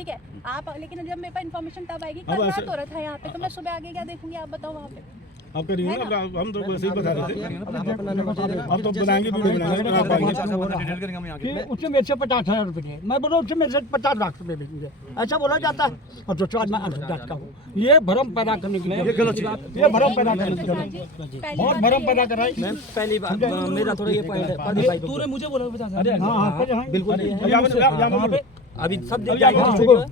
ठीक है। आप लेकिन जब मेरे पास इन्फॉर्मेशन तब आएगी, कल रात हो रहा था यहाँ पे, तो मैं सुबह आगे क्या देखूंगी, आप बताओ वहाँ पे। आप करिए ना, हम तो वैसे ही बता रहे थे, हम तो बनाएंगे वीडियो बनाएंगे, आप आएंगे। उससे मेरे से 50,000 रुपये लिए, मैं बोला उससे मेरे से 50 लाख रुपये लीजिए, ऐसा बोला जाता है। और दूसरा मैं अंधजात का हूँ, ये भ्रम पैदा करने के लिए, ये गलत बात, ये भ्रम पैदा करने के लिए बहुत भ्रम पैदा कर रहा है। पहली बात मेरा थोड़ा ये पॉइंट है, तूने मुझे बोला 50,000, हाँ बिल्कुल अभी सब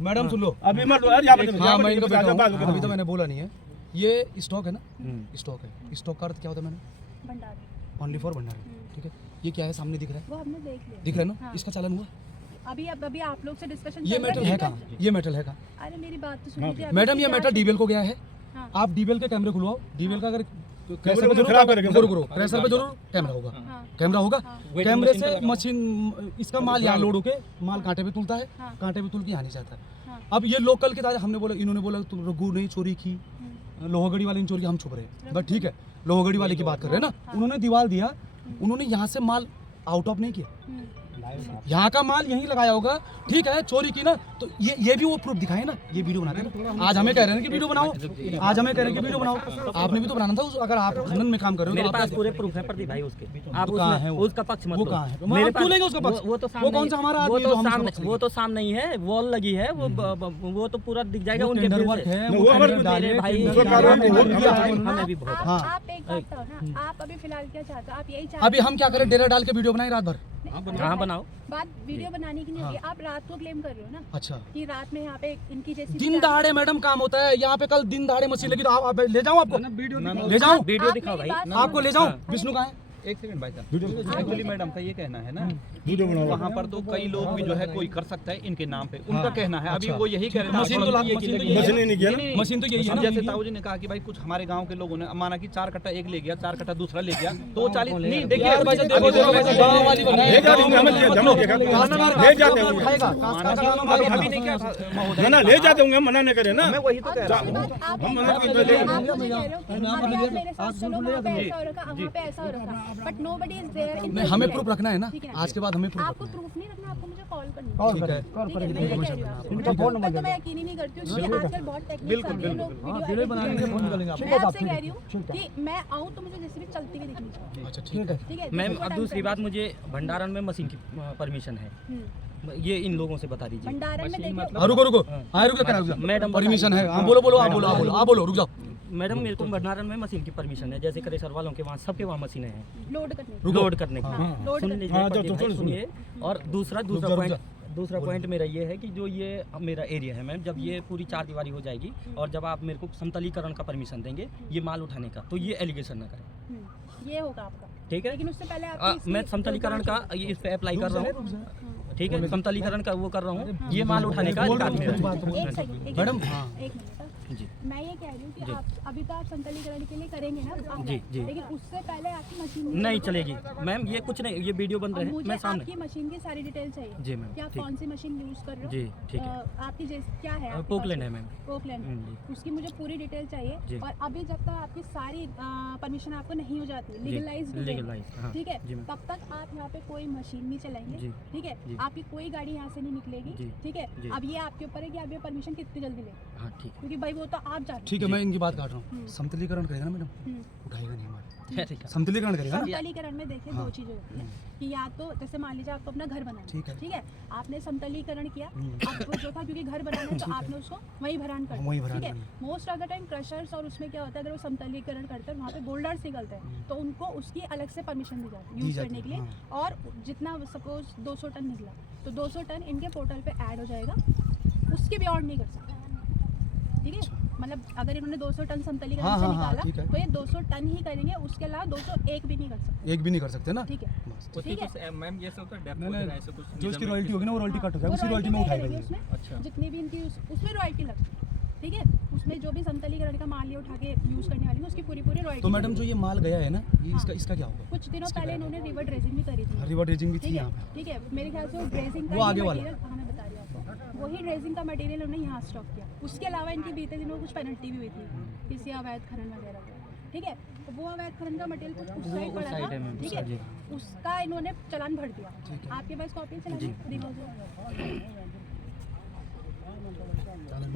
मैडम सुन लो, अभी मत यार, यहाँ पे हाँ मैं इनको अभी तो मैंने बोला नहीं है, ये स्टॉक है ना, स्टॉक है, स्टॉक का अर्थ क्या होता है मैंने, भंडार ओनली फॉर भंडार, ठीक है। ये क्या है सामने दिख रहा है, वो हमने देख लिया, दिख रहा है ना, हाँ। इसका चालन हुआ, अभी आप लोग से डिस्कशन ये मेटल है कहाँ, ये मेटल है कहाँ, अरे मेरी बात तो सुन लीजिए मैडम ये मेटल डीबीएल को गया है, हाँ। आप डीबीएल के कैमरे खुलवाओ, डीबीएल का अगर कैमरे को खराब करेंगे, प्रेशर पे जरूर कैमरा होगा, कैमरा होगा, कैमरे से मशीन इसका माल यहाँ लोड होके माल कांटे पे तुलता है, कांटे पे तुल के यहाँ नहीं जाता है। अब ये लोकल के ताजा हमने बोला, इन्होंने बोला तुम रघु ने चोरी की, लोहागढ़ी वाले ने चोरी की, हम छुप रहे हैं, बट ठीक है लोहागढ़ी वाले की बात कर रहे हैं ना, उन्होंने दीवार दिया, उन्होंने यहाँ से माल आउट ऑफ नहीं किया, यहाँ का माल यहीं लगाया होगा, ठीक है चोरी की ना, तो ये भी वो प्रूफ दिखाए ना, ये वीडियो बनाते हैं ना, आज हमें कह रहे हैं कि वीडियो बनाओ, आज हमें कह रहे हैं कि वीडियो बनाओ, आपने भी तो बनाना था, अगर आप खनन में काम कर रहे हो मेरे तो पास पूरे प्रूफ है प्रदीप भाई उसके, आप कहाँ है उसका पक्ष मत वो लो। कहाँ है, मेरे क्यों लेंगे उसका पक्ष, वो तो वो कौन सा हमारा आदमी है जो हम उसका पक्ष वो तो सामने ही है, वॉल लगी है, वो तो पूरा दिख जाएगा उनके टेंडर bill वर्क से। है, वो वो हमारे टेंडर डाले, भाई हमें भी बहुत हाँ। आप एक बात कहो ना, आप अभी फिलहाल क्या चाहते हो, आप यही चाहते अभी हम क्या करें, डेरा डाल के वीडियो बनाए रात भर, हाँ बनाओ। बात वीडियो बनाने की नहीं होती, आप रात को क्लेम कर रहे हो ना अच्छा कि रात में यहाँ पे इनकी जैसी दिन दहाड़े मैडम काम होता है यहाँ पे, कल दिन दहाड़े मशीन लगी तो आप ले जाऊँ आपको, ले जाऊँ वीडियो दिखाओ भाई, आपको ले जाऊँ, विष्णु कहाँ है, एक सेकंड भाई साहब, एक्चुअली मैडम का ये कहना है ना, वीडियो बनाओ, वहाँ पर तो कई लोग भी जो है कोई कर सकता है इनके नाम पे, उनका कहना है, अभी वो यही कह रहे थे मशीन तो मशीन ही नहीं किया ना, मशीन तो यही है अब ना, जैसे ताऊ जी ने कहा कि भाई कुछ हमारे गांव के लोगों ने माना कि 4 कट्टा एक ले गया, 4 कट्टा दूसरा ले गया, तो 40 नहीं देखिए यार भाई साहब, देखो देखो भाई साहब, गाँव वाली बनाई ले जाते होंगे, हमें ले जाते होंगे, अभी नहीं क्या ना ले जाते होंगे, हम मना नहीं करें ना, मैं वही तो कह रहा हूँ। हम मना नहीं करें, मेरे साथ चलो वहाँ पे ऐसा हो रखा, वहाँ पे ऐसा हो रखा, बट नोबडी इज देयर। नहीं, हमें प्रूफ रखना है ना, ठीक है। आज के बाद हमें प्रूफ आपको रखना है। प्रूफ नहीं रखना, आपको मुझे कॉल करनी कॉल है। करें, ठीक है, मैं ये कह रही हूँ आपको। फोन नंबर तो मैं यकीन ही नहीं करती हूँ क्योंकि आजकल बहुत टेक्निक्स आ रही है, लोग वीडियो बनाएंगे, फोन निकालेंगे आपको। मैं आपसे कह रही हूँ कि मैं आऊँ तो मुझे जैसे भी चलती हुई दिखनी चाहिए, अच्छा ठीक है, ठीक है। मैम जिसको अब time दूसरी चाहिए। बात, मुझे भंडारण में मशीन की परमिशन है, ये इन लोगों से बता दीजिए। भंडारण में देखिए हाँ रुको रुको, हाँ रुको क्या मैडम परमिशन है, हाँ बोलो बोलो, आप बोलो, आप बोलो, आप बोलो, रुक जाओ, मैडम मेरे को भंडारण में मशीन की परमिशन है, जैसे करेसर वालों के वहाँ सबके वहाँ मशीनें हैं लोड करने की। लोड करने की। लोड सुन करने लीजिए हाँ, तो प्रदीप भाई, सुनो, सुनिए। और दूसरा रुक पॉइंट मेरा ये है कि जो ये मेरा एरिया है मैम, जब ये पूरी 4 दीवारी हो जाएगी और जब आप मेरे को समतलीकरण का परमिशन देंगे ये माल उठाने का, तो ये एलिगेशन ना करें, ये होगा आपका, ठीक है। लेकिन उससे पहले आपकी मैं समतलीकरण का इस पे अप्लाई कर रहा हूँ, ठीक है, समतलीकरण का वो कर रहा हूँ, ये माल उठाने का अधिकार मेरा है। एक सेकंड मैडम, एक मिनट, जी मैं ये कह रही हूँ कि आप अभी तो आप संतलीकरण के लिए करेंगे ना आप, जी, जी। लेकिन उससे पहले आपकी मशीन नहीं चलेगी मैम, ये कुछ नहीं, ये वीडियो बन रहे हैं, मुझे मैं सामने। आपकी मशीन की सारी डिटेल चाहिए जी मैम, कि आप ठीक। कौन सी मशीन यूज कर रहे हो, जी ठीक है। आपकी क्या है आपके पोकलैंड पास? है मैम। पोकलैंड है। जी। उसकी मुझे पूरी डिटेल जी। चाहिए, और अभी जब तक आपकी सारी परमिशन आपको नहीं हो जाती, लीगलाइज हाँ, ठीक है, जी मैम। तब तक आप यहाँ पे कोई मशीन नहीं चलाएंगे, जी। ठीक है, जी। आपकी कोई गाड़ी यहाँ से नहीं निकलेगी, जी। ठीक है। जी। अब ये आपके ऊपर है कि आप ये परमिशन कितनी जल्दी लें, हाँ ठीक क्योंकि भाई वो तो आप जानते ठीक है, मैं इनकी बात काट रहा हूँ, समतलीकरण करेगा ना मैडम, हैं। उठाएगा नहीं हमारे, है, ठीक है। समतलीकरण करेगा ना, समतलीकरण में देखिए हाँ। दो चीजें होती हैं कि या तो जैसे मान लीजिए आपको अपना घर बनाना ठीक है। ठीक है, आपने समतलीकरण किया, आपको जो था क्योंकि घर बनाना है तो आपने उसको वहीं भरान कर वहीं दिया, भरान ठीक है। करना most of the time crushers और उसमें क्या होता है, अगर वो समतलीकरण करते हैं वहाँ पे बोल्डर्स निकलते हैं, तो उनको उसकी अलग से परमिशन दी जाती है यूज करने के लिए, और जितना सपोज 200 टन निकला तो 200 टन इनके पोर्टल पे ऐड हो जाएगा, उसके बियॉन्ड नहीं कर सकते, ठीक है। मतलब अगर इन्होंने 200 टन समतलीकरण हाँ, से हाँ, हाँ, निकाला ठीक है। तो ये 200 टन ही करेंगे, उसके अलावा 201 भी नहीं कर सकते, एक भी नहीं कर सकते ना, ठीक है, बस। ठीक है। मैम ये सब ऐसे कुछ जो उसकी रॉयल्टी होगी ना वो रॉयल्टी कट हो जाएगी, उसी रॉयल्टी में उठाएगा ये। उसमें अच्छा। जितनी भी इनकी उसमें रॉयल्टी लगती है, ठीक है। उसमें जो भी समतलीकरण का माल ये उठा के यूज करने वाली है उसकी पूरी रॉयल्टी। तो मैडम जो ये माल गया है ना, ये इसका क्या होगा, कुछ दिनों पहले इन्होंने रिवर ड्रेसिंग भी करी थी, रिवर ड्रेजिंग भी थी ठीक है, यहाँ पे, ठीक है। मेरे ख्याल से वो ड्रेसिंग का वो आगे वाला। मटेरियल, हाँ मैं बता रही हूँ आपको, वही ड्रेसिंग का मटेरियल उन्होंने यहाँ स्टॉक किया। उसके अलावा इनके बीते दिनों कुछ पेनल्टी भी हुई थी किसी अवैध खनन वगैरह का, ठीक है। तो वो अवैध खनन का मटेरियल कुछ उस साइड पड़ा साइड है था, मैम, ठीक है, उसका इन्होंने चालान भर दिया। आपके पास कॉपी चला दिखाओ।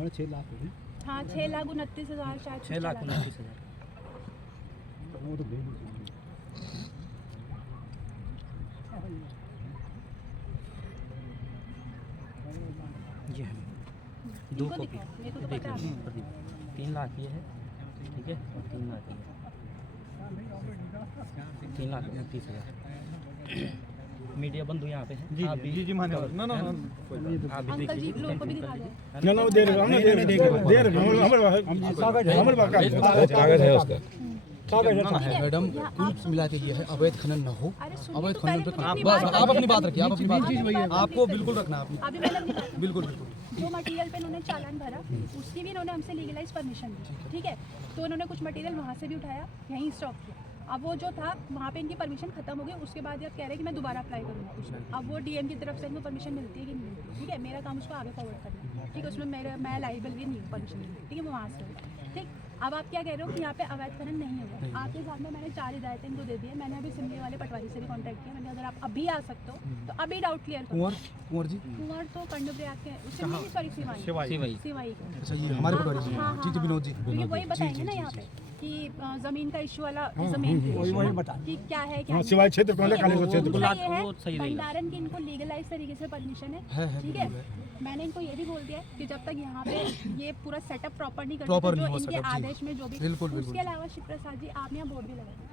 हाँ 6,29,000 शायद 6,29,000। ये है 2 इनको कॉपी दिखाओ, मेरे को तो देख पता है। लीजिए प्रदीप, 3 लाख ये है, ठीक है, और 3 लाख ये है, 3,29,000। मीडिया बंधु यहाँ पे है, आप भी जी माने cover- नो नो नो आप भी अंकल देख जी लीजिए। लोगों को भी दिखा दो। ना ना वो दे रहे हमने दे रहे हमारे पास कागज है उसका मैडम कुल मिला के ये है अवैध खनन न हो, अरे सुनिए अवैध तो खनन पहले पे तो आप अपनी बस बात आप अपनी बात रखिए, आप अपनी बात अपनी बात रखिए, आपको रखिए। बिल्कुल रखना है, अभी मैंने अपनी बात बिल्कुल बिल्कुल जो मटेरियल पे उन्होंने चालान भरा उसकी भी इन्होंने हमसे लीगलाइज परमिशन दी, ठीक है। तो उन्होंने कुछ मटेरियल वहाँ से भी उठाया, यहीं स्टॉक किया। अब वो जो था वहाँ पे इनकी परमिशन खत्म हो गई, उसके बाद ये अब कह रहे हैं कि मैं दोबारा अप्लाई करूँगा उसमें। अब वो डीएम की तरफ से इनको परमिशन मिलती है कि नहीं मिलती, ठीक है। मेरा काम उसको आगे फॉरवर्ड करना है, ठीक है। उसमें मैं लाइबल भी नहीं हूँ परमिशन मिलती, ठीक है। मैं वहाँ से ठीक। अब आप क्या कह रहे हो कि यहाँ पे अवैध खनन नहीं होगा। आपके सामने मैंने 4 हिदायतें इनको दे दी है। मैंने अभी सिमली वाले पटवारी से भी कॉन्टैक्ट किया, मैंने अगर आप अभी आ सकते हो तो अभी डाउट क्लियर करो। कुंवर जी कुंवर तो कंडोप्रयाग के उससे नहीं, सॉरी सिवाई सिवाई के। अच्छा ये हमारे पटवारी जी हाँ, जी जी विनोद जी तो ये वही बताएंगे ना यहाँ पे कि ज़मीन का इशू वाला ज़मीन की issue ना, कि क्या है क्या नहीं। सिवाय क्षेत्र कौन है काली क्षेत्र दूसरा ये है वो सही रहेगा। भंडारण की इनको लीगलाइज तरीके से परमिशन है, ठीक है। मैंने इनको ये भी बोल दिया है कि जब तक यहाँ पे ये पूरा सेटअप प्रॉपर नहीं Proper करते नहीं जो हो इनके setup, जी। आदेश में जो भी, बिल्कुल, बिल्कुल। उसके अलावा शिव प्रसाद जी आप यहाँ बोर्ड भी लगाएंगे,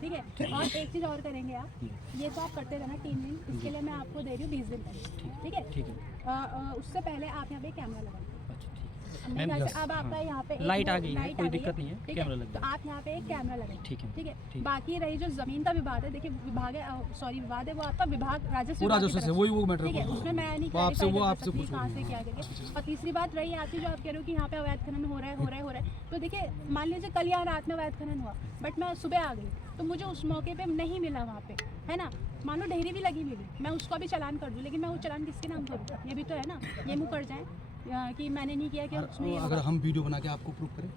ठीक है। और एक चीज़ और करेंगे आप, ये तो आप करते रहना 3 दिन, इसके लिए मैं आपको दे रही हूँ 20 दिन पहले, ठीक है। ठीक है। उससे पहले आप यहाँ पे कैमरा लगाएंगे। अच्छा, ठीक है। हमने मैम, अब आपका यहाँ पे एक लाइट वो आ गई है, लाइट कोई आ गई दिक्कत नहीं है, ठीक कैमरा लग तो जाएगा। आप यहाँ पे एक कैमरा लगाएं, ठीक है, ठीक है। ठीक। बाकी रही जो जमीन का विवाद है, देखिए विभाग है, सॉरी विवाद है वो आपका विभाग राजस्व वो विभाग की राजस्व से तरफ वही वो मैटर ठीक है। उसमें मैं नहीं वो आपसे- वो clarify कर आपसे सकती पूछो। कहाँ से क्या करके। और तीसरी बात रही आपकी जो आप कह रहे हो कि यहाँ पे अवैध खनन हो रहा है, तो देखिए मान लीजिए कल यहाँ रात में अवैध खनन हुआ, बट मैं सुबह आ गई तो मुझे उस मौके पे नहीं मिला वहाँ पे, है ना। मान लो डेहरी भी लगी मिली, मैं उसका भी चालान कर दूँ, लेकिन मैं वो चालान किसके नाम करूँ, ये भी तो है ना। ये मुँह कर जाए कि मैंने नहीं किया कि उसमें ये अगर हम वीडियो बना के आपको प्रूफ करें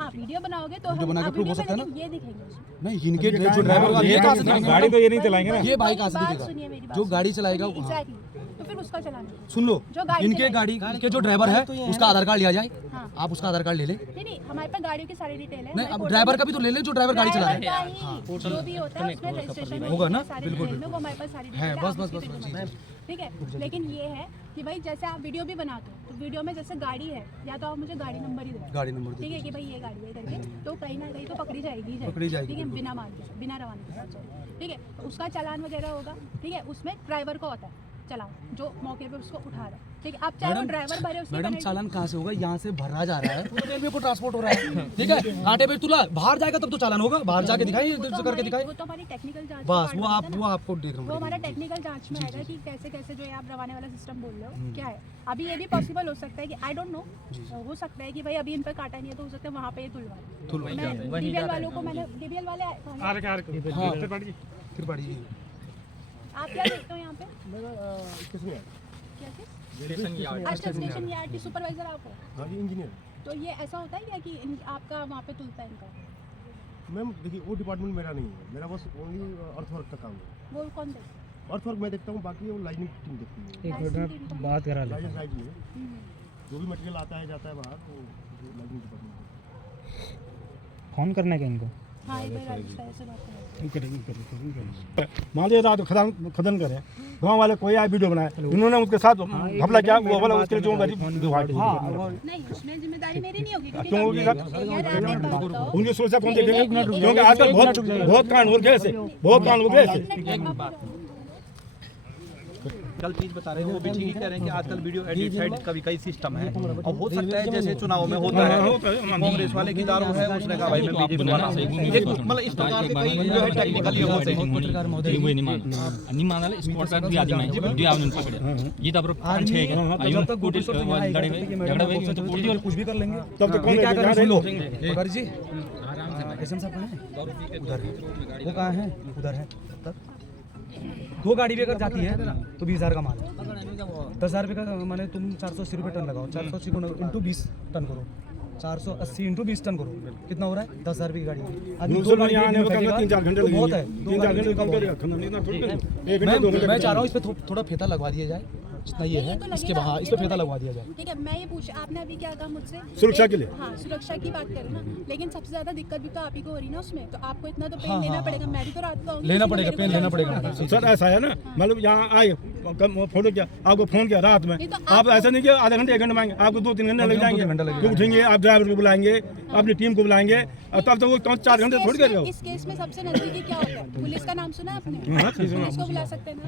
आप वीडियो बनाओगे तो वीडियो हम बना के आप proof हो वीडियो सकता है में ये दिखेंगे उसमें। नहीं इनके जो ड्राइवर वाले ये कहाँ से दिखेंगे? गाड़ी तो ये नहीं चलाएंगे ना। ये बाइक कहाँ से बात दिखेगा? सुनिए मेरी बात जो गाड़ी चलाएगा सुनिए, हाँ। exactly, तो फिर उसका चलान करो। सुन लो जो गाड़ी इनके चलाएगा। गाड़ी के जो ड्राइवर है उसका आधार कार्ड लिया जाए, हाँ। आप उसका आधार कार्ड ले लें। नहीं हमारे पास गाड़ियों की सारी डिटेल है। नहीं हमारे अब portal ड्राइवर में- का भी तो ले लें जो ड्राइवर गाड़ी चला रहा है। ड्राइवर का ही जो भी होता है उसमें रजिस्ट्रेशन होगा ना? सारी बिल्कुल, डिटेल में वो हमारे पास सारी है, डिटेल है, बस, आप बस, उसकी बस, टेंशन बस, मत लो, ठीक है। लेकिन ये है कि भाई जैसे आप वीडियो भी बनाते हो तो वीडियो में जैसे गाड़ी है या तो आप मुझे गाड़ी नंबर ही दो, गाड़ी नंबर ठीक है कि भाई ये गाड़ी है करके, तो कहीं ना कहीं तो पकड़ी जाएगी ही पकड़ी जाएगी, ठीक है, बिना मान के बिना रवाना के साथ, ठीक है। तो उसका चालान वगैरह होगा, ठीक है। उसमें ड्राइवर को होता है चलान जो मौके पे उसको उठा रहा है, ठीक है। आप चाहे वो ड्राइवर भरे उसकी मैडम penalty- चालान कहाँ से होगा? यहाँ से भरा जा रहा है, पूरे रेलवे को ट्रांसपोर्ट हो रहा है, ठीक है। कांटे पे तुला बाहर जाएगा तब तो चालान होगा, बाहर जाके दिखाइए, वो तो करके हमारी- दिखाइए। वो तो हमारी टेक्निकल जांच बस का वो part आप होता है ना। वो आपको देख रहा वो हूँ हमारा टेक्निकल जांच में आएगा कि कैसे कैसे जो है आप रवाने वाला सिस्टम बोल रहे हो क्या है। अभी ये भी पॉसिबल हो सकता है कि आई डोंट नो, हो सकता है कि भाई अभी इन पर काटा नहीं है तो हो सकता है वहाँ पे ये तुलवा दें। मैं डीबीएल वालों को मैंने डीबीएल वाले हाँ त्रिपाठी जी आप क्या देखते हो यहाँ पे क्या चीज़? अच्छा स्टेशन यार्ड की सुपरवाइजर आप हो, इंजीनियर तो ये ऐसा होता है क्या कि आपका वहाँ पे तुलता है इनका, मैम देखिए वो डिपार्टमेंट मेरा नहीं है, मेरा बस ओनली अर्थवर्क का काम है। वो कौन देखता अर्थवर्क मैं देखता हूँ, बाकी वो लाइनिंग टीम देखती है। है? बात करा लाइनिंग साइड में हम्म। जो भी मटेरियल आता है जाता है बाहर, तो लाइनिंग डिपार्टमेंट फोन करने के इनको हाँ एक बार राजेश भाई से बात करें। मान लिया रात खदन करे, गाँव वाले कोई आए वीडियो बनाए, इन्होंने उसके साथ घपला किया, वो बोला उसके लिए जिम्मेदारी विभाग की। नहीं उसमें जिम्मेदारी मेरी नहीं होगी क्यों होगी सर? यार आप एक बात बताओ, उनकी सुरक्षा कौन देखेंगे? क्योंकि आजकल बहुत कांड हो गए ऐसे, बहुत कांड हो गए ऐसे। कल चीज बता रहे हैं वो भी ठीक ही कह रहे हैं कि आजकल वीडियो एडिट का भी कई सिस्टम है और हो सकता है जैसे चुनाव में होता है कांग्रेस वाले की दारू है उसने कहा भाई मैं बीजेपी वाला हूं। एक मतलब इस प्रकार से कई जो है टेक्निकली होते हैं। नहीं मानाले स्पॉट पर भी आदमी वीडियो आपने पकड़े ये तो अपर 5-6 है आयु कोटी लड़े हुए झगड़े हुए तो पुलिस वाले कुछ भी कर लेंगे। तब तो कौन क्या है? करें जा सुन लो रहे पटवारी जी एसएम साहब कहाँ हैं? उधर है। वो कहाँ है? उधर है। तब 2 गाड़ी भी अगर जाती है तो 20,000 का माल है। 10,000 रुपये का माने तुम 480 रुपये टन लगाओ, 480 को इंटू 20 टन करो, 480 इंटू 20 टन करो, कितना हो रहा है? 10,000 रुपये की गाड़ी है। आदमी 2 गाड़ी यहाँ आने में कम से कम 3-4 घंटे तो बहुत है। 3-4 घंटे कम करेगा, इतना थोड़ी ना, 1 घंटे 2 घंटे मैं चाह रहा हूँ इस पर थोड़ा फेता लगवा दिया जाए, जितना ये है तो इसके लगेगा, वहाँ इस ये पे तो फीता लगेगा। लगवा दिया जाए। ठीक है, मैं ये पूछ, आपने अभी क्या कहा मुझसे? सुरक्षा के लिए। हाँ, सुरक्षा की बात करें ना, लेकिन सबसे ज्यादा दिक्कत भी तो आप ही को हो रही ना उसमें, तो आपको इतना तो पेन हाँ, लेना हाँ, पड़ेगा। मैं भी तो रात को आऊंगी, लेना किसी को पड़ेगा, मेरे को पेन लेना जाना पड़ेगा। सर ऐसा है ना, मतलब यहाँ आए फोटो किया, आपको फोन किया रात में, नहीं तो आप ऐसा नहीं किया आधा घंटे 1 घंटे मांगे, आपको 2-3 घंटे लग जाएंगे। फिर उठेंगे, आप ड्राइवर को बुलाएंगे, अपनी टीम को बुलाएंगे, और तब तक वो 4 घंटे थोड़ी करेगा। इस केस में सबसे नजदीकी क्या होता है? पुलिस का नाम सुना है आपने? पुलिस को बुला सकते हैं ना।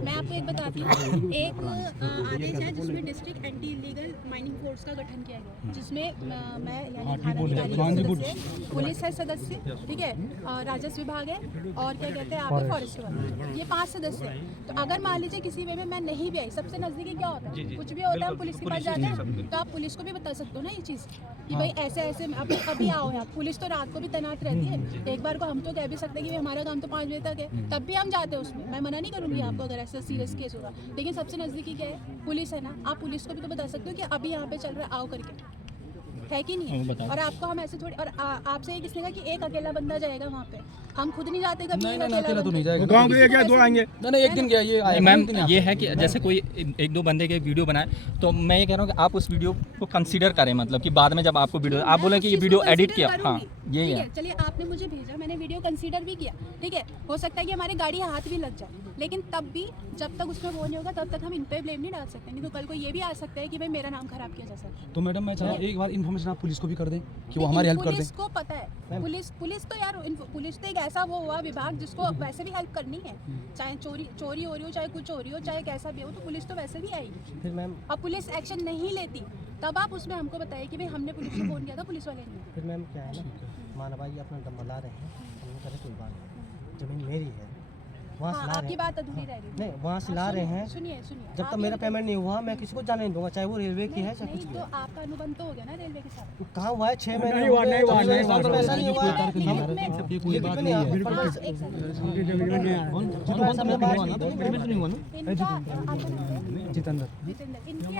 मैं आपको एक बताती हूँ, एक आदेश है जिसमें district anti illegal mining force का गठन किया गया, जिसमें मैं यानी थानाधिकारी सदस्य, पुलिस है सदस्य, ठीक है, राजस्व विभाग है, और क्या कहते हैं आपके फॉरेस्ट विभाग, ये 5 सदस्य हैं। तो अगर मान लीजिए किसी वे में मैं नहीं भी आई, सबसे नजदीकी क्या होता है? कुछ भी होता है हम पुलिस के पास जाते हैं, तो आप पुलिस को भी बता सकते हो ना ये चीज़ कि भाई ऐसे ऐसे अभी आओ यार। पुलिस तो रात को भी तैनात रहती है, एक बार को हम तो कह भी सकते हैं कि हमारा काम तो 5 बजे तक है, तब भी हम जाते हैं उसमें। मैं मना नहीं करूँगी आपको अगर ऐसा सीरियस केस होगा, लेकिन सबसे नज़दीकी क्या है? पुलिस है ना। आप पुलिस को भी तो बता सकते हो कि अभी यहाँ पे चल रहा है, आओ करके, है कि नहीं है? और आपको हम ऐसे थोड़ी, और आपसे ये किसने कहा कि एक अकेला बंदा जाएगा वहाँ पे? हम खुद नहीं जाते कभी। नहीं नहीं अकेला तो नहीं जाएगा। गाँव के क्या 2 आएंगे? नहीं एक दिन गया ये आया मैम ये है कि जैसे कोई 1-2 बंदे के वीडियो बनाए, तो मैं ये कह रहा हूँ कि आप उस वीडियो को कंसीडर करें, मतलब कि बाद में जब आपको वीडियो आप बोले कि ये वीडियो एडिट किया, हाँ ये ठीक है। है, चलिए आपने मुझे भेजा, मैंने वीडियो कंसीडर भी किया, ठीक है, हो सकता है कि हमारी गाड़ी हाथ भी लग जाए, लेकिन तब भी जब तक उसमें वो नहीं होगा तब तक हम इन पे ब्लेम नहीं डाल सकते। नहीं तो कल को ये भी आ सकता है कि भाई मेरा नाम खराब किया जा सकता है। तो मैडम मैं चाहूँ एक बार इन्फॉर्मेशन आप पुलिस को भी कर दें कि वो हमारी हेल्प कर दें। पुलिस को पता है, पुलिस तो यार, पुलिस तो एक ऐसा वो हुआ विभाग जिसको वैसे भी हेल्प करनी है, चाहे चोरी हो रही हो, चाहे कुछ हो रही हो, चाहे कैसा भी हो, तो पुलिस तो वैसे भी आएगी। फिर मैम अब पुलिस एक्शन नहीं लेती, तब आप उसमें हमको बताइए कि भाई हमने पुलिस को फोन किया था, पुलिस वाले ने। फिर मैम क्या है ना, मानवाई अपना दम ला रहे हैं, हमने करे कोई बात नहीं, जमीन मेरी है, वहाँ से हाँ, ला रहे आपकी हैं। बात अधूरी रह रही है। नहीं वहाँ से ला रहे हैं, सुनिए जब तक मेरा पेमेंट नहीं हुआ मैं किसी को जाने नहीं दूंगा, चाहे वो रेलवे की है चाहे नहीं, कुछ तो आपका अनुबंध तो हो गया ना रेलवे के साथ। कहाँ हुआ है 6 महीने नहीं हुआ, नहीं हुआ, नहीं हुआ। पैसा नहीं हुआ है। ये कोई बात नहीं है। एक सेकंड। इनका आपका नाम है? जितेंद्र जितेंद्र। इनकी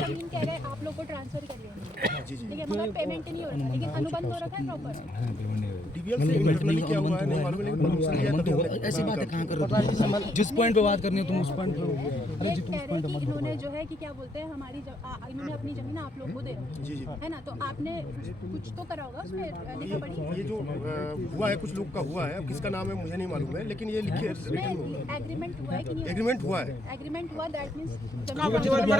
जमीन कह रहे हैं आप लोग को ट्रांसफर कर दिया, ठीक है, मगर पेमेंट नहीं हो रहा, लेकिन अनुबंध हो रखा है प्रॉपर। डीवीएल से इंटरनली क्या हुआ है नहीं मालूम, लेकिन परमिशन लिया तभी हमने ऐसी बातें कहाँ कर रहे हो? जिस पॉइंट पे बात करनी है तुम उस पॉइंट पे। ये कह रहे हैं कि इन्होंने जो है कि क्या बोलते हैं हमारी इन्होंने अपनी जमीन आप लोग को दे रहे हैं, है ना, तो आपने कुछ तो करा होगा उसमें लिखा पड़ी। ये जो हुआ है कुछ लोग का हुआ है, अब किसका नाम है मुझे नहीं मालूम है, लेकिन ये लिखे एग्रीमेंट हुआ है कि नहीं? एग्रीमेंट हुआ है। एग्रीमेंट हुआ, दैट मींस उन्होंने कहा था कि भैया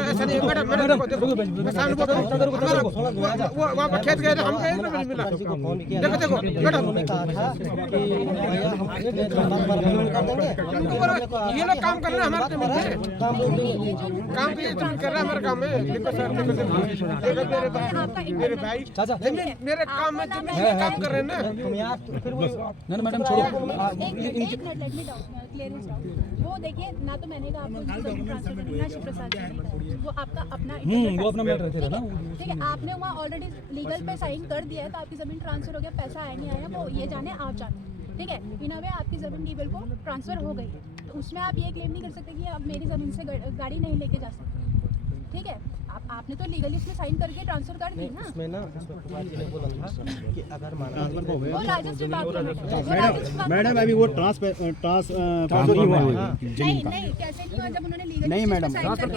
हम ये लोग काम कर रहे हैं हमारे काम कर रहा है हमारे काम मेरे भाई चाचा मेरे काम में काम कर रहे हैं ना तुम यार फिर वो नहीं मैडम छोड़ो। एक मिनट लेट मी डाउन। वो देखिए ना, तो मैंने कहा आपको जमीन ट्रांसफर करनी ना, शिव प्रसाद जी ने, वो आपका अपना वो अपना मैटर रहते थे ना। ठीक है, आपने वहाँ ऑलरेडी लीगल पे साइन कर दिया है, तो आपकी जमीन ट्रांसफर हो गया, पैसा आया नहीं आया वो ये जाने आप जाने, ठीक है। इन अ वे आपकी जमीन डीबल को ट्रांसफर हो गई, तो उसमें आप ये क्लेम नहीं कर सकते कि आप मेरी जमीन से गाड़ी नहीं लेके जा सकते, ठीक है। आपने तो लीगली इसमें साइन करके ट्रांसफर कर दी ना। उसमें ना कुमार जी ने बोला था कि अगर माना वो राजस्व विभाग का है। मैडम अभी वो ट्रांसफर नहीं हुआ है जमीन का। नहीं, कैसे नहीं हुआ? जब उन्होंने लीगली नहीं मैडम, ट्रांसफर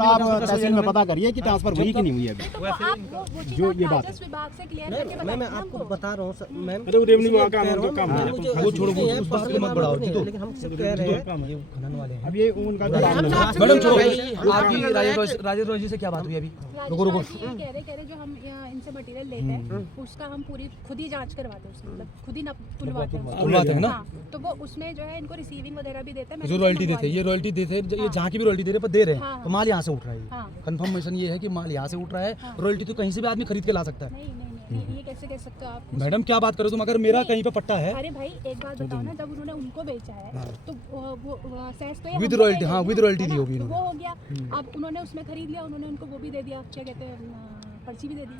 आप तहसील में पता करिए कि ट्रांसफर हुई कि नहीं हुई अभी। तो आप वो चीज़ जो आप ये बात राजस्व विभाग से क्लियर करके मैं बताइए आपको हमको। बता रहा हूँ मैम, अरे वो रेवन्यू विभाग का काम काम है। वो छोड़ो, उस बात को मत बढ़ाओ जी। तो लेकिन हम सिर्फ कह रहे हैं खनन वाले हैं। अब ये उनका मैडम छोड़ो, आपकी राजेश रोय जी से क्या बात हुई अभी? राजेश कह रहे जो हम इनसे मटेरियल लेते हैं उसका हम पूरी खुद ही जांच करवाते हैं, उसकी मतलब खुद ही तुलवाते हैं ना। हाँ, तो वो उसमें जो है इनको रिसीविंग वगैरह भी देते हैं। जो रॉयल्टी देते हैं, ये रॉयल्टी देते हैं, ये जहाँ की भी रॉयल्टी दे रहे हैं पर दे रहे हैं, हाँ। तो माल यहाँ से उठ रहा है। हाँ। कंफर्मेशन ये है कि माल यहाँ से उठ रहा है, रॉयल्टी तो कहीं से भी आदमी खरीद के ला सकता है। नहीं, ये कैसे कह सकते हो आप? मैडम क्या बात करो तुम, अगर मेरा कहीं पे पट्टा है अरे भाई एक बात बताओ ना, जब उन्होंने उनको बेचा है तो वो सेस तो ये With हमको royalty, दे हाँ, दिया, with royalty है दी ना? होगी तो इन्होंने। वो हो गया। अब उन्होंने उसमें खरीद लिया, उन्होंने उनको वो भी दे दिया, क्या कहते हैं, पर्ची भी दे दी।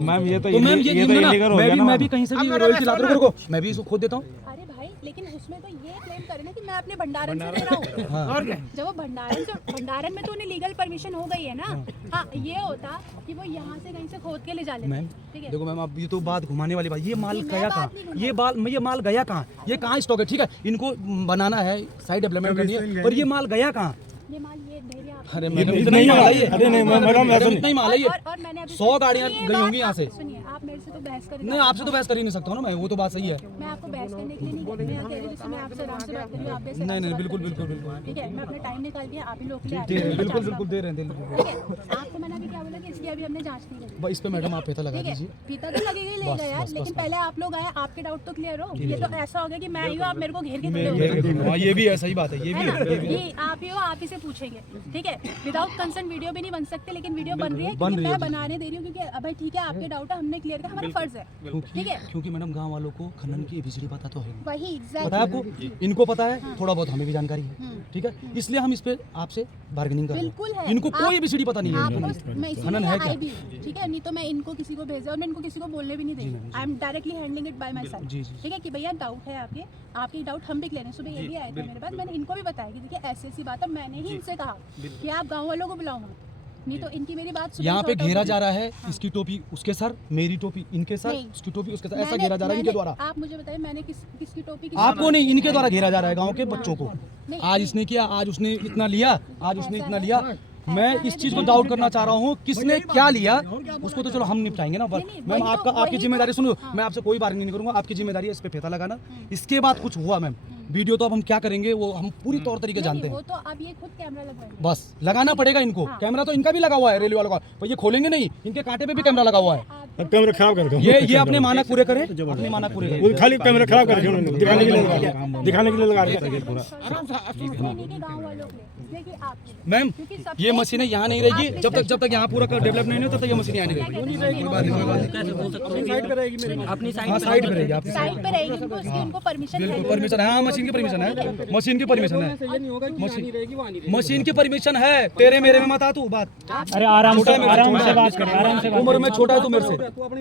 मैम ये तो तो मैम ये तो illegal हो गया ना। मैं भी कहीं से भी रॉयल्टी ला रहा हूँ, मैं भी इसको खुद देता हूँ। अरे भाई, लेकिन उसमें तो ये क्लेम करे ना कि मैं अपने भंडारण से दे रहा हूँ। और क्या? जब वो भंडारण में तो उन्हें लीगल परमिशन हो गई है ना। हाँ, ये होता कि वो यहाँ से कहीं से खोद के ले जा लेते, मैम ठीक है। देखो मैम, अब ये तो बात घुमाने वाली बात, ये माल मैं गया बात कहाँ? नहीं घुमा ये माल गया कहाँ? ये कहाँ स्टॉक है? ठीक है, इनको बनाना है, साइड डेवलपमेंट करनी है, पर ये माल गया कहाँ? ये माल ये ढेरिया अरे ये मैडम नहीं इतना ही माल है ये। अरे नहीं मैडम ऐसा नहीं। इतना ही माल है ये। और मैंने अभी 100 गाड़ियाँ सुनिए गई बात, होंगी यहाँ से। सुनिए आप मेरे से तो बहस कर नहीं आपसे तो बहस कर ही नहीं सकता हूँ ना मैं, वो तो बात सही है। मैं आपको बहस करने के लिए नहीं कह रही, मैं कह रही जैसे मैं आपसे आराम से बात कर रही हूँ, आप भी ऐसे आराम से बात बिल्कुल कर रही बिल्कुल हैं। बिल्कुल। ठीक है, मैं अपना टाइम निकाल के आप ही लोग के लिए आ दे रही रहे हैं, हूँ। बिल्कुल बिल्कुल दे रहे हैं, ठीक है, आपको मैंने अभी क्या बोला कि इसकी अभी हमने जांच नहीं करी। इस पे मैडम आप पता लगा ठीक है, दीजिए। फीता तो लगेगा ही लगेगा यार, लेकिन पहले आप लोग आए, आपके डाउट तो क्लियर हो। ये तो ऐसा हो गया कि मैं आई हूँ, आप मेरे को घेर के खड़े हो गए। हाँ ये भी है, सही बात है, ये भी है ना? है। ये आप ही हो, आप ही से पूछेंगे। ठीक है, विदाउट कंसर्न वीडियो भी नहीं बन सकते, लेकिन वीडियो बन रही है क्योंकि मैं बनाने दे रही हूँ, क्योंकि अब भाई ठीक है आपके डाउट है, हमने क्लियर किया, हमारा फर्ज है। ठीक है, क्योंकि मैडम गांव वालों को खनन की एबीसीडी पता तो है नहीं। वही पता है आपको, इनको पता है, हाँ। थोड़ा बहुत हमें भी जानकारी है। ठीक है, इसलिए हम इस पे आपसे बार्गेनिंग कर रहे बिल्कुल हैं। है। इनको आप- कोई एबीसीडी पता नहीं है। आपको मैं खनन इसीलिए है क्या? आई भी हूँ। ठीक है, नहीं तो मैं इनको किसी को भेजा और मैं इनको किसी को बोलने भी नहीं देती। I am directly handling it by myself. जी, जी। ठीक है कि भैया डाउट है आपके डाउट हम भी क्लियर हैं। सुबह ये भी आए थे मेरे पास, मैंने इनको भी बताया कि देखिए ऐसी बात है, मैंने ही इनसे कहा कि आप गाँव वालों को बुलाओ मत, नहीं तो इनकी मेरी बात सुनो। यहाँ पे घेरा जा रहा है, इसकी टोपी उसके सर, मेरी टोपी इनके सर, नहीं। उसकी टोपी उसके सर, ऐसा घेरा जा रहा है इनके द्वारा। आप मुझे बताइए मैंने किसकी टोपी आपको नहीं, इनके द्वारा घेरा जा रहा है गांव के बच्चों को। नहीं। आज इसने किया, आज उसने इतना लिया, आज उसने इतना लिया। मैं इस चीज को डाउट करना चाह रहा हूँ, किसने क्या लिया उसको तो चलो हम निपटाएंगे ना। नहीं, मैम वही आपका तो- आपकी वही जिम्मेदारी तो- सुनो, हाँ। मैं आपसे कोई बार्गेनिंग नहीं करूंगा, आपकी जिम्मेदारी है इस पे फेता लगाना। इसके बाद कुछ हुआ मैम, वीडियो तो अब हम क्या करेंगे वो हम पूरी तौर तरीके जानते वो हैं। तो अब ये खुद कैमरा लगवाएंगे। बस लगाना पड़ेगा इनको। हाँ। कैमरा तो इनका भी लगा हुआ है, रेलवे वालों का, पर ये खोलेंगे नहीं, इनके कांटे पे भी कैमरा लगा हुआ है। आप- कैमरा खराब कर दो। ये अपने मानक पूरे करें, अपने मानक पूरे करें। वो खाली कैमरा खराब कर दिया, दिखाने के लिए लगा दिया, दिखाने के लिए लगा दिया। इसलिए नहीं कि गाँव वालों के लिए, इसलिए कि आप मैम क्योंकि सब ये मशीनें यहाँ नहीं रहेगी जब तक यहाँ पूरा डेवलप नहीं हो तब तक ये मशीन यहाँ नहीं रहेगी। कैसे बोल सकते हो? अपनी हाँ साइड साइड पे रहेगी आपकी साइड पे रहेगी, उनको परमिशन है। परमिशन है। हाँ मशीन की परमिशन है, मशीन की परमिशन है, मशीन की परमिशन है। तेरे मेरे में मत आ तू बात। अरे आराम से बात कर, आराम से उम्र में छोटा है तू मेरे से,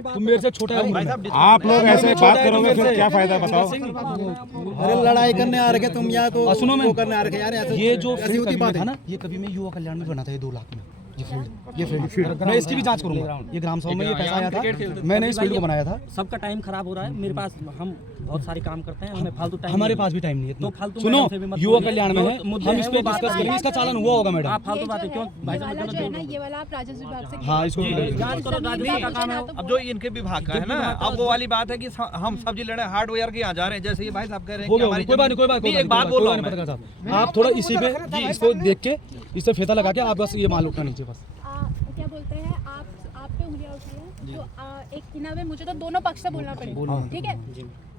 तू मेरे से छोटा है उम्र में। आप लोग ऐसे बात करोगे फिर क्या फायदा बताओ। अरे लड़ाई करने आ रखे तुम यहाँ तो सुनो मैं करने आ रखे यार, ऐसे ये जो ऐसी होती फील्ड बात था है ना, ये कभी मैं युवा कल्याण में बना था, ये 2 लाख में ये फील्ड मैं इसकी भी जांच करूंगा। ये ग्राम सभा में ये पैसा आया था, मैंने इस फील्ड को बनाया था। सबका टाइम खराब हो रहा है। मेरे पास हम बहुत सारे काम करते हैं, हमें फालतू टाइम हमारे पास भी टाइम नहीं है तो इतना। फालतू सुनो मैडम से भी मत युवा बोलिए। कल्याण में है, मुद्दे हम हैं, इस पे वो बात डिस्कस करेंगे, इसका चालन हुआ होगा मैडम। आप फालतू बातें क्यों भाई ये साहब वाला जो है ना, ये वाला आप राजस्व विभाग से हाँ इसको जांच करो, राजनीति का काम है वो। अब जो इनके विभाग का है ना, अब वो वाली बात है कि हम सब्जी लेने हार्डवेयर के यहाँ जा रहे हैं, जैसे ये भाई साहब कह रहे हैं हो कि गया, हमारी कोई बात नहीं, कोई बात नहीं, एक बात बोल रहा हूँ मैं। पत्रकार साहब, आप थोड़ा इसी पे इसको देख के इससे फेता लगा के आप बस ये माल उठना नीचे बस। क्या बोलते हैं आप पे उंगलियां उठी हैं तो एक किनारे मुझे तो दोनों पक्ष से बोलना पड़ेगा। ठीक है,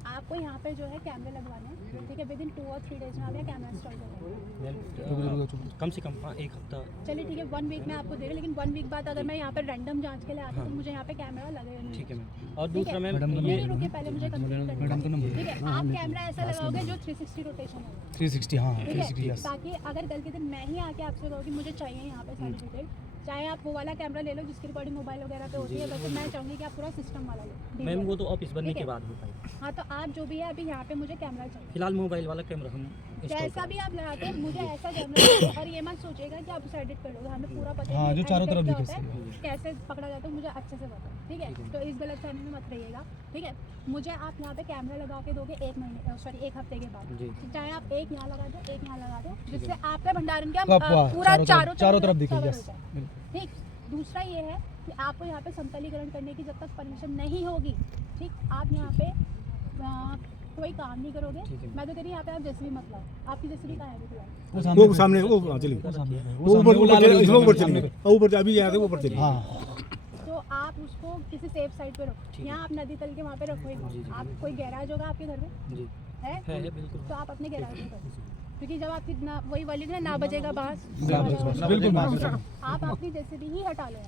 आपको यहाँ पे जो है कैमरे लगवाने हैं। ठीक है, विद इन 2 और 3 डेज में आप यहाँ कैमरा इंस्टॉल करवाएंगे। कम से कम 1 हफ्ता। चलिए ठीक है, 1 वीक में आपको दे रहे, लेकिन 1 वीक बाद अगर मैं यहाँ पर रैंडम जांच के लिए आती हूँ तो मुझे यहाँ पे कैमरा लगेगा। ठीक है मैम। और ठीक है? दूसरा मैम नहीं, ये रुकिए, पहले मुझे कंप्लीट करना है। ठीक है, आप कैमरा ऐसा लगाओगे जो 360 रोटेशन होगा। 360 हाँ ठीक 360 है, यस। ताकि अगर गलती से मैं ही आके आपसे कहूँगी मुझे चाहिए यहाँ पे सारी डिटेल, चाहे आप वो वाला कैमरा ले लो जिसकी रिकॉर्डिंग मोबाइल वगैरह पे होती है, वैसे मैं चाहूँगी कि आप पूरा सिस्टम वाला लो। मैम वो तो ऑफिस बनने ठीक के है। बाद हो पाएगा। हाँ, तो आप जो भी है अभी यहाँ पे मुझे कैमरा चाहिए। फिलहाल मोबाइल वाला कैमरा हम इंस्टॉल जैसा भी आप लगाते हैं मुझे ऐसा कैमरा चाहिए, और ये मत सोचिएगा कि आप उसे एडिट कर लोगे, हमें पूरा पता है हाँ, कि जो चारों edit तरफ क्या दिखे होता है, कैसे पकड़ा जाता है, मुझे अच्छे से पता है। ठीक है, तो इस गलत फहमी में मत रहिएगा। ठीक है, मुझे आप यहाँ पे कैमरा लगा के दोगे 1 हफ्ते के बाद, जी। चाहे आप एक यहाँ लगा दो, एक यहाँ लगा दो, जिससे आपके भंडारण का वाह, पूरा चारों तरफ दिखे, cover यस। हो जाए। ठीक, दूसरा ये है कि आपको यहाँ पे समतलीकरण करने की जब तक परमिशन नहीं होगी, ठीक, आप यहाँ पे कोई काम नहीं करोगे। मैं तो कह रही यहाँ पे आप जैसे भी मत लाओ, आपकी जैसे भी कहाँ है फिलहाल। वो सामने वो चलिए वो ऊपर चलिए, ऊपर अभी यहाँ से ऊपर चलिए। हाँ तो आप उसको किसी सेफ साइड पे रखो, यहाँ आप नदी तल के वहाँ पे रखो ही। आप कोई गैराज होगा आपके घर में जी है बिल्कुल। तो आप अपने गैराज में करो, क्योंकि जब आपकी ना वही वाली ना बजेगा बांस, बिल्कुल आप अपनी जैसे भी ही हटा लो।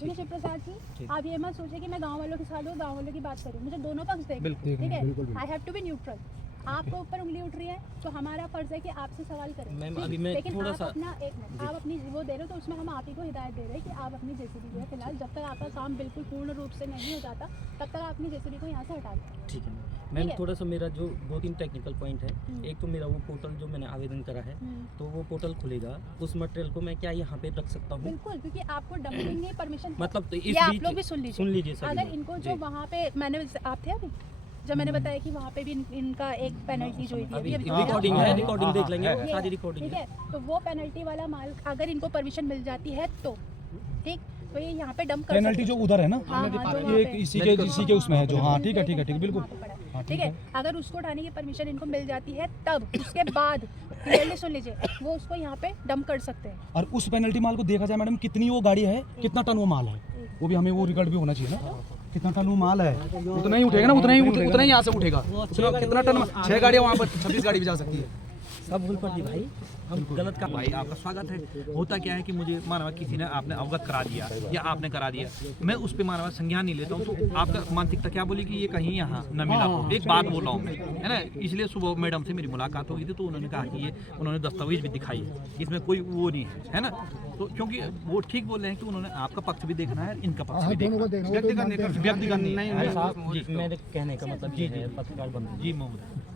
ठीक है शिव प्रसाद जी, आप ये मत सोचिए कि मैं गांव वालों के साथ हूँ, गांव वालों की बात करूँ, मुझे दोनों पक्ष देखना। ठीक है, I have to be neutral. आपको ऊपर उंगली उठ रही है तो हमारा फर्ज है कि आपसे सवाल करें। मैम, ठीक? अभी मैं लेकिन थोड़ा आप सा- अपना एक मिनट, आप अपनी वो दे रहे हो तो उसमें हम आप ही को हिदायत दे रहे हैं कि आप अपनी जेसीबी जो है फिलहाल जब तक आपका काम बिल्कुल पूर्ण रूप से नहीं हो जाता तब तक आप अपनी जेसीबी को यहाँ से हटा दें। ठीक है मैम। है। थोड़ा सा मेरा जो 2-3 टेक्निकल पॉइंट है। एक तो मेरा वो पोर्टल जो मैंने आवेदन करा है, तो वो पोर्टल खुलेगा, उस मटेरियल को मैं क्या यहाँ पे रख सकता हूँ? बिल्कुल, क्योंकि आपको डंपिंग नहीं परमिशन मतलब तो इस ये आप बीच लोग भी सुन लीजिए सभी अगर लोग। इनको जी। जो वहाँ पे मैंने आप थे अभी जब मैंने बताया कि वहाँ पे भी इनका एक पेनल्टी जो थी रिकॉर्डिंग है, रिकॉर्डिंग देख लेंगे, ये सारी है, रिकॉर्डिंग ठीक है। है। तो वो पेनल्टी वाला माल अगर इनको परमिशन मिल जाती है तो ठीक, तो ये यहाँ पे डंप कर पेनल्टी जो उधर है ना, हाँ, हाँ, जो ये वहाँ पे- इसी के उसमें है जो, हाँ ठीक है ठीक है ठीक है बिल्कुल। वहाँ पे पड़ा है। ठीक है, अगर उसको उठाने की परमिशन इनको मिल जाती है तब उसके बाद क्लियरली सुन लीजिए, वो उसको यहाँ पे डंप कर सकते हैं। और उस पेनल्टी माल को देखा जाए मैडम, कितनी वो गाड़ी है, कितना टन वो माल है, वो भी हमें वो रिकॉर्ड भी होना चाहिए ना, कितना टन वो माल है। उतना ही उठेगा ना, उतना ही यहाँ से उठेगा, कितना टन, 6 गाड़ियाँ वहाँ पर 26 गाड़ी भी जा सकती है। सब भूल पड़ दी भाई, हम गलत काम। भाई आपका स्वागत है। होता क्या है कि मुझे मानवा किसी ने आपने अवगत करा दिया या आपने करा दिया, मैं उस पे मानवा संज्ञान नहीं लेता हूँ, तो आपका मानसिकता क्या बोली कि ये कहीं यहाँ न मिला हो। एक बात बोल रहा हूँ मैं, है ना, इसलिए सुबह मैडम से मेरी मुलाकात हो गई थी, तो उन्होंने कहा कि ये उन्होंने दस्तावेज भी दिखाई है, इसमें कोई वो नहीं है ना, तो क्योंकि वो ठीक बोल रहे हैं कि उन्होंने आपका पक्ष भी देखना है, इनका पक्ष भी देखना है, व्यक्तिगत नहीं। जी, मेरे कहने का मतलब ये है पत्रकार बंधु जी महोदय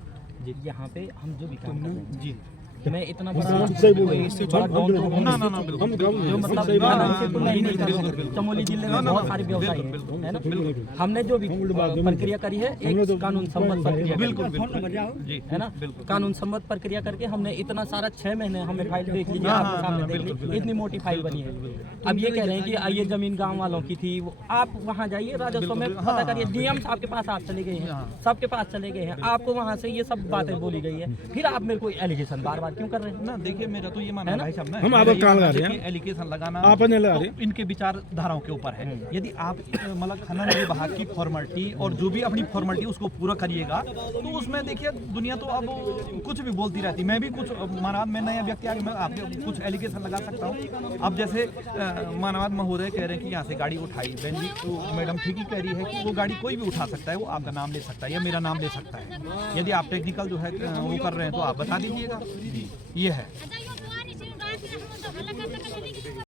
जी, यहाँ पे हम जो भी काम कर रहे हैं जी, मैं इतना बड़ा बड़ा गाँव तो हूँ नहीं, जो मतलब चमोली जिले में बहुत सारे व्यवसाय हैं, है ना। हमने जो भी प्रक्रिया करी है एक कानून सम्मत प्रक्रिया, बिल्कुल जी, है ना, कानून सम्मत प्रक्रिया करके हमने इतना सारा 6 महीने हमें फाइल देख लीजिए, आपके सामने देख लीजिए, इतनी मोटी फाइल बनी है। अब ये कह रहे हैं कि ये जमीन गाँव वालों की थी, आप वहाँ जाइए राजस्व में पता करिए, डीएम साहब के पास आप चले गए हैं, सबके पास चले गए हैं, आपको वहाँ से ये सब बातें बोली गई है, फिर आप मेरे को एलिगेशन बार बार क्यों कर रहे हैं ना। देखिए मेरा तो ये मानना है भाई साहब ना, हम आपको कहाँ लगा रहे हैं? एलिगेशन लगाना आपने लगा रहे हैं। तो इनके विचारधाराओं के ऊपर है। यदि आप मतलब खनन विभाग की फॉर्मेलिटी और जो भी अपनी फॉर्मेलिटी उसको पूरा करिएगा, तो उसमें देखिए दुनिया तो अब कुछ भी बोलती रहती। मैं भी कुछ मानवाद में नया व्यक्ति आगे मैं आपके कुछ एलिगेशन लगा सकता हूँ। अब जैसे मानवाद महोदय कह रहे हैं कि यहाँ से गाड़ी उठाई, बहन जी तो मैडम ठीक ही कह रही है कि वो गाड़ी कोई भी उठा सकता है, वो आपका नाम ले सकता है या मेरा नाम ले सकता है। यदि आप टेक्निकल जो है वो कर रहे हैं तो आप बता दीजिएगा। ये है।